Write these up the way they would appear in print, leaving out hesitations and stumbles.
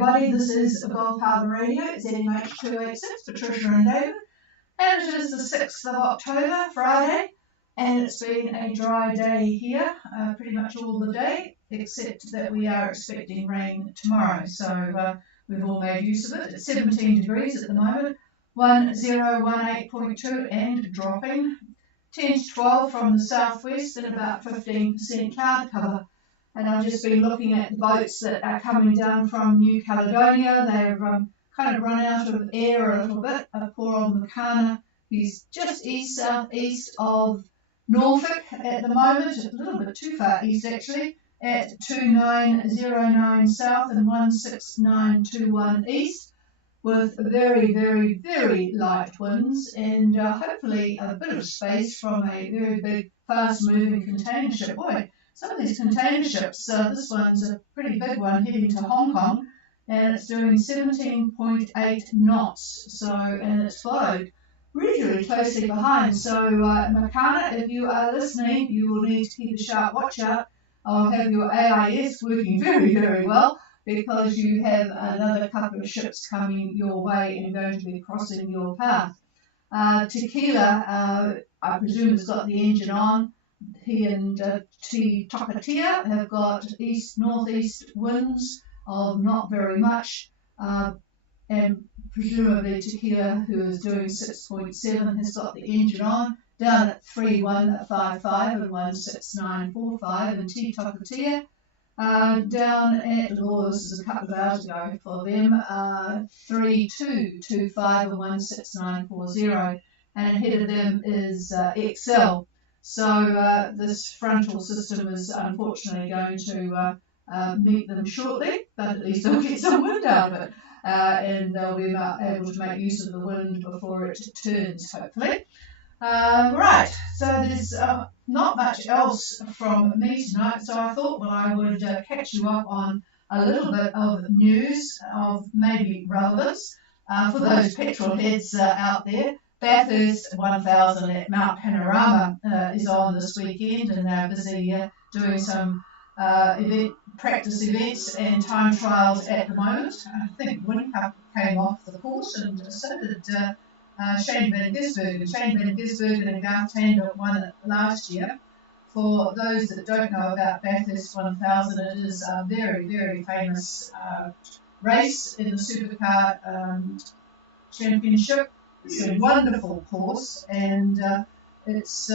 everybody, this is Gulf Harbour Radio, it's NMH286, Patricia and David, and it is the 6th of October, Friday, and it's been a dry day here, pretty much all the day, except that we are expecting rain tomorrow, so we've all made use of it. It's 17 degrees at the moment, 1018.2 and dropping, 10 to 12 from the southwest and about 15% cloud cover. And I've just been looking at the boats that are coming down from New Caledonia. They've kind of run out of air a little bit. Poor old Makana, he's just southeast of Norfolk at the moment, a little bit too far east actually, at 2909 south and 16921 east, with very, very, very light winds and hopefully a bit of space from a very big, fast-moving container ship. Boy, some of these container ships, this one's a pretty big one heading to Hong Kong, and it's doing 17.8 knots, so, and it's followed really, really closely behind. So, Makana, if you are listening, you will need to keep a sharp watch out. I'll have your AIS working very, very well, because you have another couple of ships coming your way and going to be crossing your path. Tequila, I presume, has got the engine on. He and Tokatia have got east-northeast winds of not very much, and presumably Tequila, who is doing 6.7, has got the engine on, down at 3155 and 16945, and Tokatia down at, this is a couple of hours ago for them, 3225 and 16940, and ahead of them is XL. So this frontal system is unfortunately going to meet them shortly, but at least they'll get some wind out of it, and they'll be able to make use of the wind before it turns, hopefully. Right, so there's not much else from me tonight, so I thought I would catch you up on a little bit of news of maybe relevance for those petrol heads out there. Bathurst 1000 at Mount Panorama is on this weekend, and they're busy doing some practice events and time trials at the moment. I think Wincup came off the course, and so did Shane Van Gisbergen. Shane Van Gisbergen and Garth Tander won it last year. For those that don't know about Bathurst 1000, it is a very, very famous race in the Supercar Championship. It's a wonderful course, and it's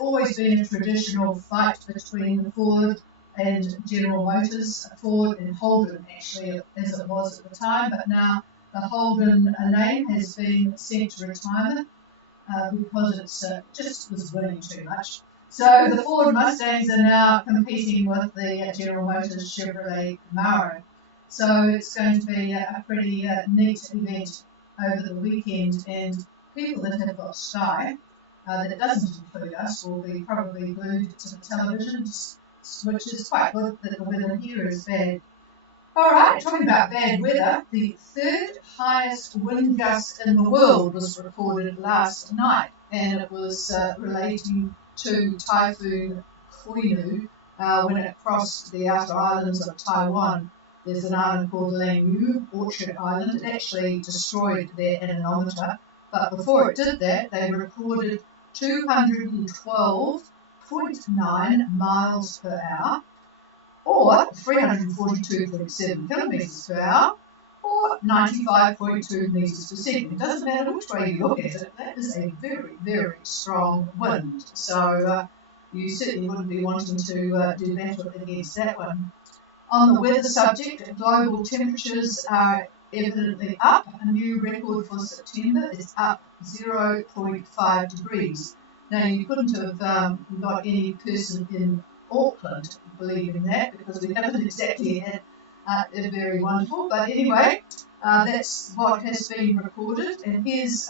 always been a traditional fight between Ford and General Motors, Ford and Holden actually, as it was at the time, but now the Holden name has been sent to retirement because it's just was winning too much. So the Ford Mustangs are now competing with the General Motors Chevrolet Camaro. So it's going to be a pretty neat event over the weekend, and people that have got Sky, that doesn't include us, will be probably glued to the television, which is quite good that the weather here is bad. Alright, talking about bad weather, the third highest wind gust in the world was recorded last night, and it was relating to Typhoon Koinu when it crossed the outer islands of Taiwan. There's an island called Lanyu, Orchard Island. It actually destroyed their anemometer, but before it did that, they recorded 212.9 miles per hour, or 342.7 kilometres per hour, or 95.2 metres per second. It doesn't matter which way you look at it, that is a very, very strong wind. So you certainly wouldn't be wanting to do battle against that one. On the weather subject, global temperatures are evidently up. A new record for September is up 0.5 degrees. Now, you couldn't have got any person in Auckland believing that, because we haven't exactly had it very wonderful. But anyway, that's what has been recorded. And here's,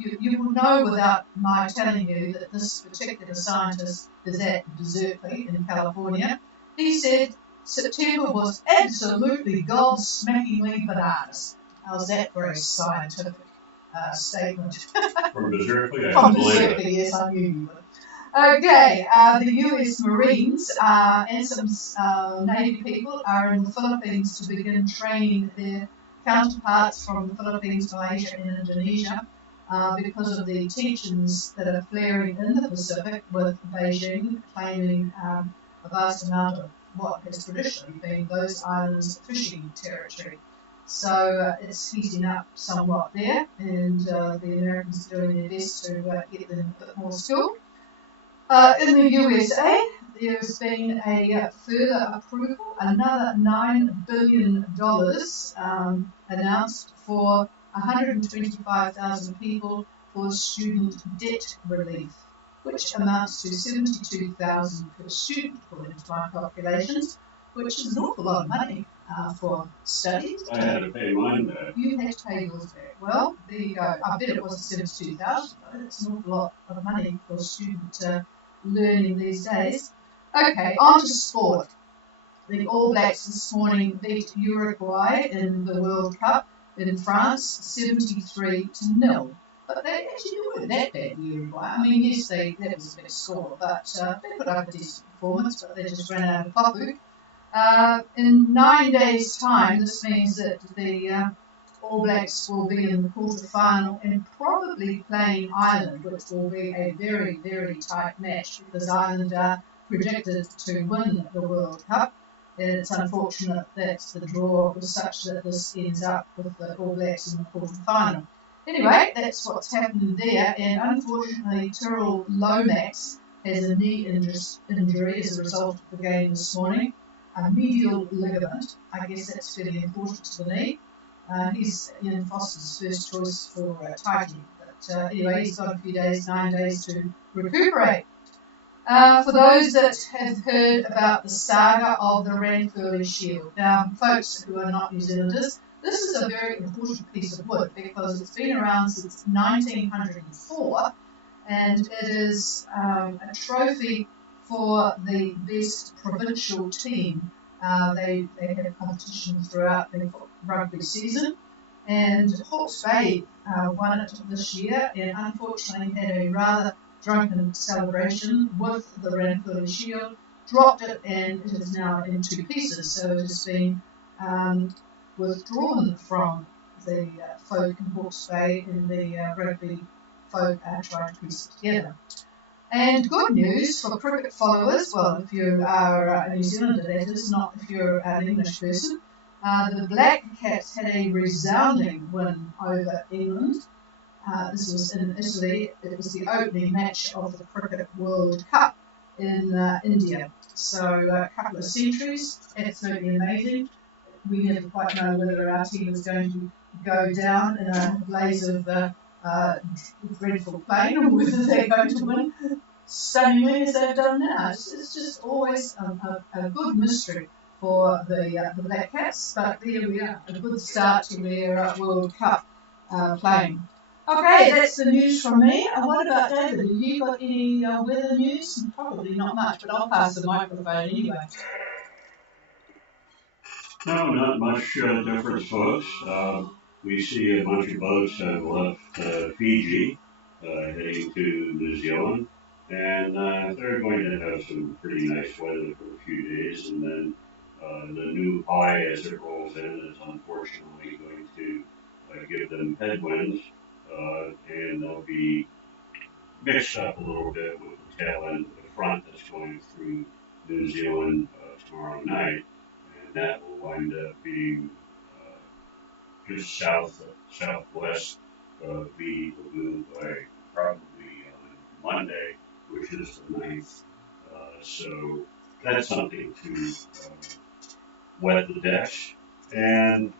you will know without my telling you that this particular scientist is at Berkeley in California. He said September was absolutely gobsmackingly bananas. How's that for a scientific statement? From Berkeley, From Berkeley, yes, I knew you would. Okay, the US Marines and some Navy people are in the Philippines to begin training their counterparts from the Philippines, Malaysia, and Indonesia because of the tensions that are flaring in the Pacific, with Beijing claiming a vast amount of what has traditionally been those islands' fishing territory. So it's heating up somewhat there, and the Americans are doing their best to get them a bit more skilled. In the USA, there's been a further approval, another $9 billion announced for 125,000 people for student debt relief, which amounts to 72,000 per student, according to my calculations, which is an awful lot of money for studies. I had to pay mine back. You had to pay yours back. Well, there you go. I bet it wasn't 72,000, but it's an awful lot of money for a student learning these days. Okay, on to sport. The All Blacks this morning beat Uruguay in the World Cup in France 73-0. But they actually weren't that bad, Uruguay. I mean, yes, that was a big score, but they put up a decent performance, but they just ran out of papu. In 9 days' time, this means that the All Blacks will be in the quarter-final and probably playing Ireland, which will be a very, very tight match because Ireland are projected to win the World Cup. And it's unfortunate that the draw was such that this ends up with the All Blacks in the quarter-final. Anyway, that's what's happened there, and unfortunately Tyrrell Lomax has a knee injury as a result of the game this morning. A medial ligament. I guess that's fairly important to the knee. He's Ian Foster's first choice for tighty, but anyway, he's got a few days, 9 days to recuperate. For those that have heard about the saga of the Ranfurly Shield, now folks who are not New Zealanders, this is a very important piece of wood because it's been around since 1904, and it is a trophy for the best provincial team. They have competitions throughout the rugby season, and Hawke's Bay won it this year, and unfortunately had a rather drunken celebration with the Ranfurly Shield, dropped it, and it is now in two pieces. So it has been withdrawn from the folk in Hawke's Bay, and the rugby folk are trying to piece it together. And good news for cricket followers, well, if you are a New Zealander, that is, not if you're an English person. The Black Caps had a resounding win over England. This was in Italy. It was the opening match of the Cricket World Cup in India. So a couple of centuries, absolutely amazing. We never quite know whether our team is going to go down in a blaze of dreadful pain, or whether they're going to win stunningly as they've done now. It's just always a good mystery for the Black Caps, but there we are, a good start to their World Cup playing. Okay, that's the news from me. What about David? Have you got any weather news? Probably not much, but I'll pass the microphone anyway. No, not much difference, folks. We see a bunch of boats have left Fiji, heading to New Zealand, and they're going to have some pretty nice weather for a few days, and then the new high as it rolls in is unfortunately going to give them headwinds, and they'll be mixed up a little bit with the tail end of the front that's going through New Zealand tomorrow night, and that will wind up being just southwest of the lagoon by probably on Monday, which is the 9th. So that's something to wet the decks. And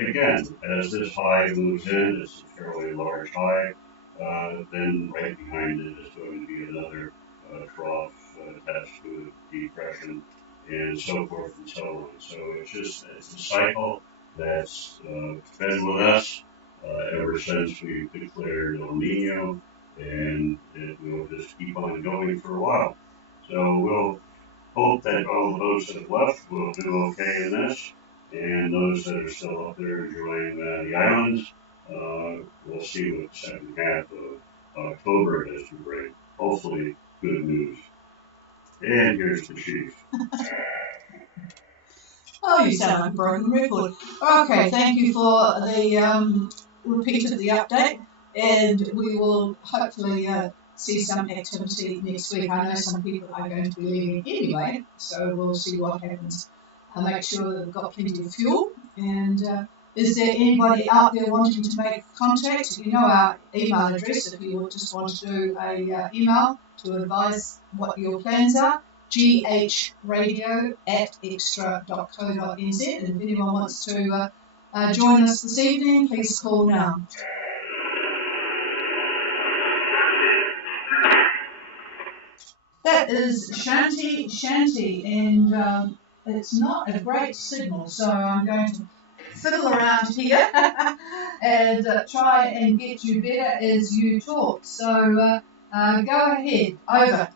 again, as this high moves in, it's a fairly large high. Then right behind it is going to be another trough attached to a depression, and so forth and so on. So it's a cycle that's been with us ever since we declared El Nino, and it will just keep on going for a while. So we'll hope that all those that have left will do okay in this, and those that are still up there enjoying the islands, we'll see what the second half of October has to bring. Hopefully good news. And here's the chief. Oh, you sound like a broken record. Okay, thank you for the repeat of the update, and we will hopefully see some activity next week. I know some people are going to be leaving anyway, so we'll see what happens. I'll make sure that we've got plenty of fuel. And is there anybody out there wanting to make contact? You know our email address if you just want to do a email to advise what your plans are. ghradio@extra.co.nz, and if anyone wants to join us this evening, please call now. That is Shanty Shanty, and it's not a great signal, so I'm going to fiddle around here and try and get you better as you talk. So go ahead, over.